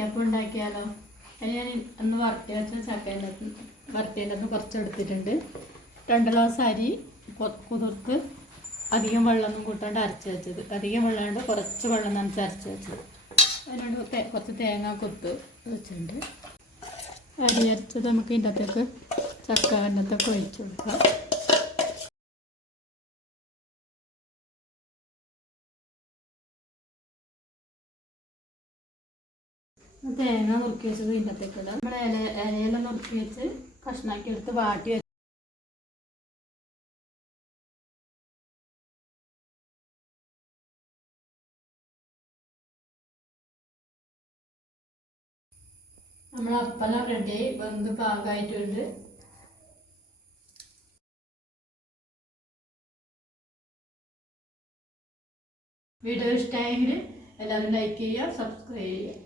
ചക്കയപ്പം ഉണ്ടാക്കിയാലോ? അത് ഞാൻ അന്ന് വറുത്തി വെച്ച വറുത്തതിനകത്ത് കുറച്ച് എടുത്തിട്ടുണ്ട്. 2 ഗ്ലാസ് അരി കുതിർത്ത് അധികം വെള്ളമൊന്നും കൂട്ടാണ്ട് അരച്ച് വെച്ചത്. അധികം വെള്ളമുണ്ട്, കുറച്ച് വെള്ളം നനച്ച് അരച്ച് വെച്ചത്. അതിനോട് കുറച്ച് തേങ്ങ കൊത്ത് വെച്ചിട്ടുണ്ട്. അരി അരച്ചത് നമുക്ക് ഇതിൻ്റെ അകത്തേക്ക് ചക്കൻ്റെ അകത്തൊക്കെ ഒഴിച്ച് കൊടുക്കാം. തേങ്ങ നുറുക്കി വെച്ചത് ഇതിൻ്റെ അകത്തേക്ക് ഇടാം. നമ്മുടെ ഇലയെല്ലാം നുറുക്കി വെച്ച് കഷ്ണാക്കി എടുത്ത് വാട്ടി വെച്ച് നമ്മൾ അപ്പെല്ലാം റെഡിയായി വെന്ത് പാകമായിട്ടുണ്ട്. വീഡിയോ ഇഷ്ടമായെങ്കിൽ എല്ലാവരും ലൈക്ക് ചെയ്യുക, സബ്സ്ക്രൈബ് ചെയ്യുക.